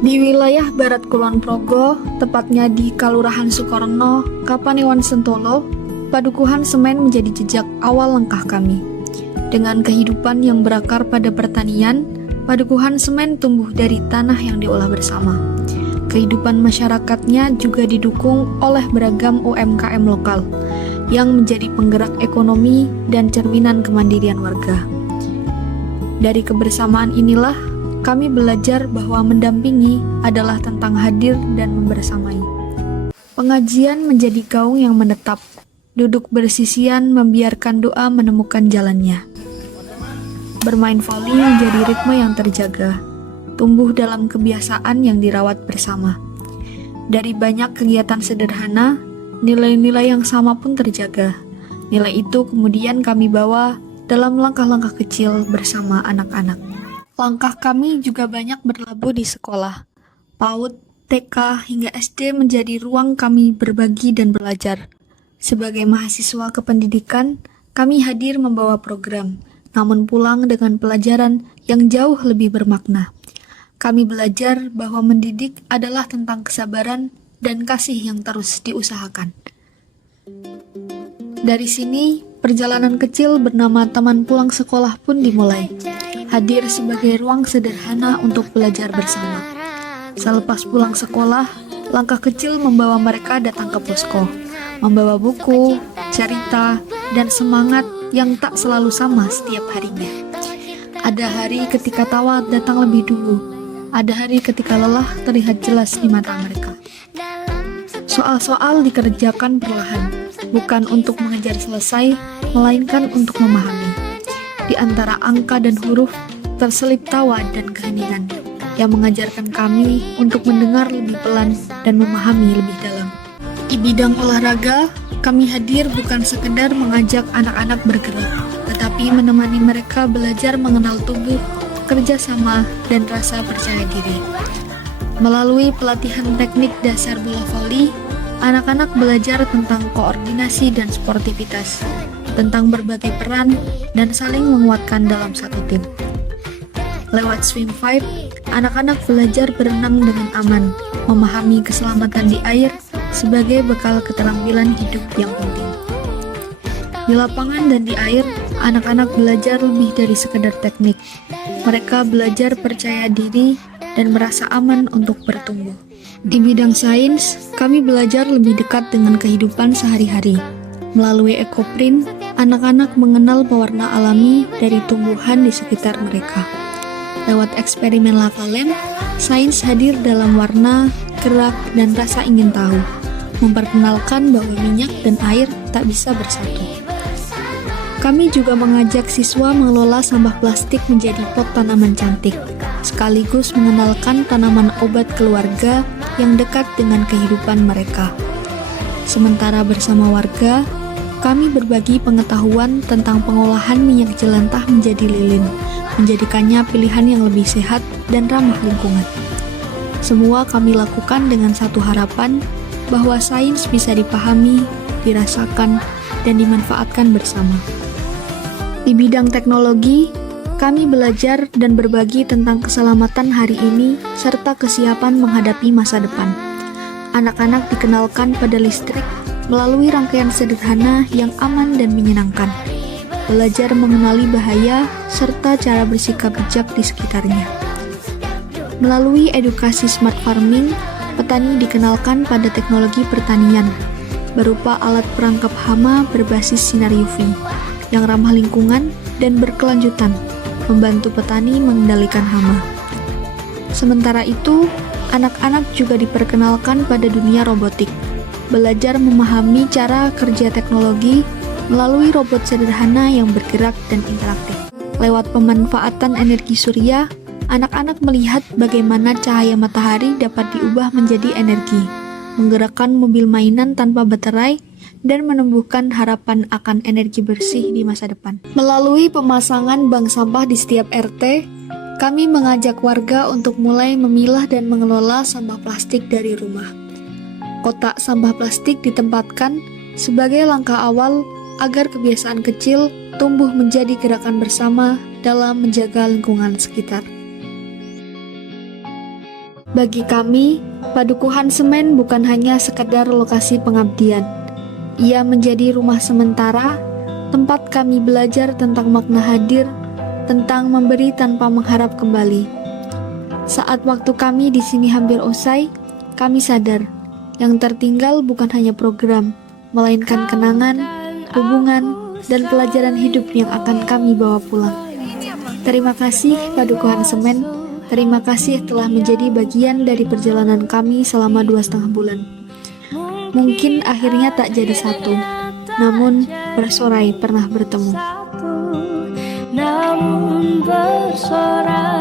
Di wilayah Barat Kulon Progo, tepatnya di Kalurahan Sukorno, Kapanewon Sentolo, padukuhan semen menjadi jejak awal langkah kami. Dengan kehidupan yang berakar pada pertanian, padukuhan semen tumbuh dari tanah yang diolah bersama. Kehidupan masyarakatnya juga didukung oleh beragam UMKM lokal, yang menjadi penggerak ekonomi dan cerminan kemandirian warga. Dari kebersamaan inilah, kami belajar bahwa mendampingi adalah tentang hadir dan membersamai. Pengajian menjadi gaung yang menetap, duduk bersisian membiarkan doa menemukan jalannya. Bermain voli menjadi ritme yang terjaga, tumbuh dalam kebiasaan yang dirawat bersama. Dari banyak kegiatan sederhana, nilai-nilai yang sama pun terjaga. Nilai itu kemudian kami bawa dalam langkah-langkah kecil bersama anak-anak. Langkah kami juga banyak berlabuh di sekolah. PAUD, TK, hingga SD menjadi ruang kami berbagi dan belajar. Sebagai mahasiswa kependidikan, kami hadir membawa program, namun pulang dengan pelajaran yang jauh lebih bermakna. Kami belajar bahwa mendidik adalah tentang kesabaran dan kasih yang terus diusahakan. Dari sini, perjalanan kecil bernama Taman Pulang Sekolah pun dimulai. Hadir sebagai ruang sederhana untuk belajar bersama. Selepas pulang sekolah, langkah kecil membawa mereka datang ke posko, membawa buku, cerita, dan semangat yang tak selalu sama setiap harinya. Ada hari ketika tawa datang lebih dulu, ada hari ketika lelah terlihat jelas di mata mereka. Soal-soal dikerjakan perlahan, bukan untuk mengejar selesai, melainkan untuk memahami. Di antara angka dan huruf, terselip tawa dan keheningan, yang mengajarkan kami untuk mendengar lebih pelan dan memahami lebih dalam. Di bidang olahraga, kami hadir bukan sekedar mengajak anak-anak bergerak, tetapi menemani mereka belajar mengenal tubuh, kerjasama, dan rasa percaya diri. Melalui pelatihan teknik dasar bola voli, anak-anak belajar tentang koordinasi dan sportivitas, tentang berbagai peran, dan saling menguatkan dalam satu tim. Lewat Swim 5, anak-anak belajar berenang dengan aman, memahami keselamatan di air sebagai bekal keterampilan hidup yang penting. Di lapangan dan di air, anak-anak belajar lebih dari sekedar teknik. Mereka belajar percaya diri dan merasa aman untuk bertumbuh. Di bidang sains, kami belajar lebih dekat dengan kehidupan sehari-hari. Melalui ekoprint, anak-anak mengenal pewarna alami dari tumbuhan di sekitar mereka. Lewat eksperimen lava lamp, sains hadir dalam warna, gerak, dan rasa ingin tahu, memperkenalkan bahwa minyak dan air tak bisa bersatu. Kami juga mengajak siswa mengelola sampah plastik menjadi pot tanaman cantik, sekaligus mengenalkan tanaman obat keluarga yang dekat dengan kehidupan mereka. Sementara bersama warga, kami berbagi pengetahuan tentang pengolahan minyak jelantah menjadi lilin, menjadikannya pilihan yang lebih sehat dan ramah lingkungan. Semua kami lakukan dengan satu harapan bahwa sains bisa dipahami, dirasakan, dan dimanfaatkan bersama. Di bidang teknologi, kami belajar dan berbagi tentang keselamatan hari ini serta kesiapan menghadapi masa depan. Anak-anak dikenalkan pada listrik melalui rangkaian sederhana yang aman dan menyenangkan. Belajar mengenali bahaya serta cara bersikap bijak di sekitarnya. Melalui edukasi smart farming, petani dikenalkan pada teknologi pertanian, berupa alat perangkap hama berbasis sinar UV, yang ramah lingkungan dan berkelanjutan, membantu petani mengendalikan hama. Sementara itu, anak-anak juga diperkenalkan pada dunia robotik, belajar memahami cara kerja teknologi melalui robot sederhana yang bergerak dan interaktif. Lewat pemanfaatan energi surya, anak-anak melihat bagaimana cahaya matahari dapat diubah menjadi energi, menggerakkan mobil mainan tanpa baterai, dan menumbuhkan harapan akan energi bersih di masa depan. Melalui pemasangan bank sampah di setiap RT, kami mengajak warga untuk mulai memilah dan mengelola sampah plastik dari rumah. Kotak sampah plastik ditempatkan sebagai langkah awal agar kebiasaan kecil tumbuh menjadi gerakan bersama dalam menjaga lingkungan sekitar. Bagi kami, Padukuhan Semen bukan hanya sekedar lokasi pengabdian. Ia menjadi rumah sementara, tempat kami belajar tentang makna hadir, tentang memberi tanpa mengharap kembali. Saat waktu kami di sini hampir usai, kami sadar yang tertinggal bukan hanya program, melainkan kenangan, hubungan, dan pelajaran hidup yang akan kami bawa pulang. Terima kasih Padukuhan Semen, terima kasih telah menjadi bagian dari perjalanan kami selama 2,5 bulan. Mungkin akhirnya tak jadi satu, namun bersorai pernah bertemu. Namun bersorai